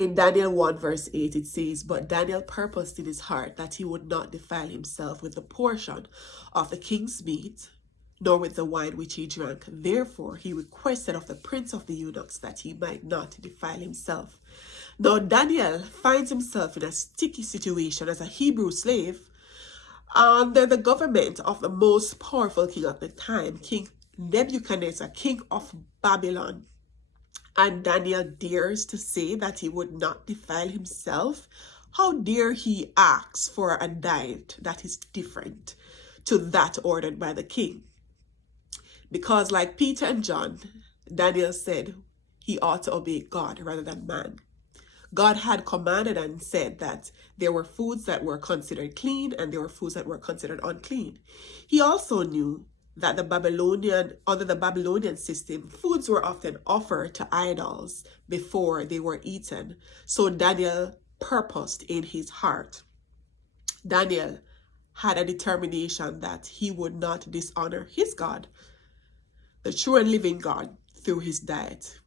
In Daniel 1 verse 8 it says, "But Daniel purposed in his heart that he would not defile himself with the portion of the king's meat, nor with the wine which he drank. Therefore he requested of the prince of the eunuchs that he might not defile himself." Now Daniel finds himself in a sticky situation as a Hebrew slave under the government of the most powerful king of the time, King Nebuchadnezzar, king of Babylon. And Daniel dares to say that he would not defile himself. How dare he ask for a diet that is different to that ordered by the king? Because like Peter and John, Daniel said he ought to obey God rather than man. God had commanded and said that there were foods that were considered clean and there were foods that were considered unclean. He also knew that under the Babylonian system, foods were often offered to idols before they were eaten. So Daniel purposed in his heart. Daniel had a determination that he would not dishonor his God, the true and living God, through his diet.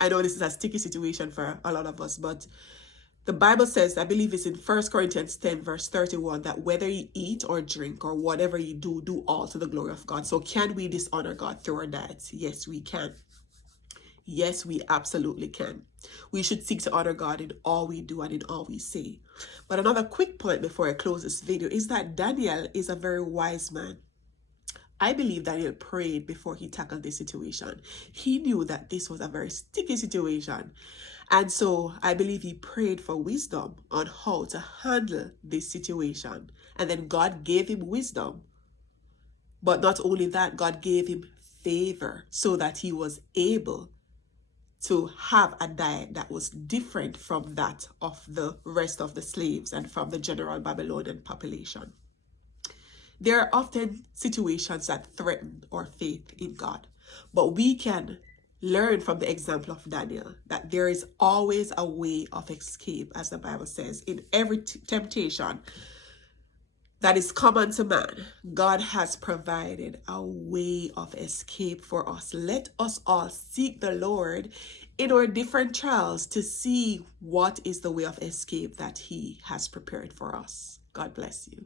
I know this is a sticky situation for a lot of us, but the Bible says, I believe it's in 1 Corinthians 10 verse 31, that whether you eat or drink or whatever you do, do all to the glory of God. So can we dishonor God through our diets? Yes, we can. Yes, we absolutely can. We should seek to honor God in all we do and in all we say. But another quick point before I close this video is that Daniel is a very wise man. I believe Daniel prayed before he tackled this situation. He knew that this was a very sticky situation. And so I believe he prayed for wisdom on how to handle this situation. And then God gave him wisdom. But not only that, God gave him favor so that he was able to have a diet that was different from that of the rest of the slaves and from the general Babylonian population. There are often situations that threaten our faith in God, but we can learn from the example of Daniel that there is always a way of escape, as the Bible says. In every temptation that is common to man, God has provided a way of escape for us. Let us all seek the Lord in our different trials to see what is the way of escape that he has prepared for us. God bless you.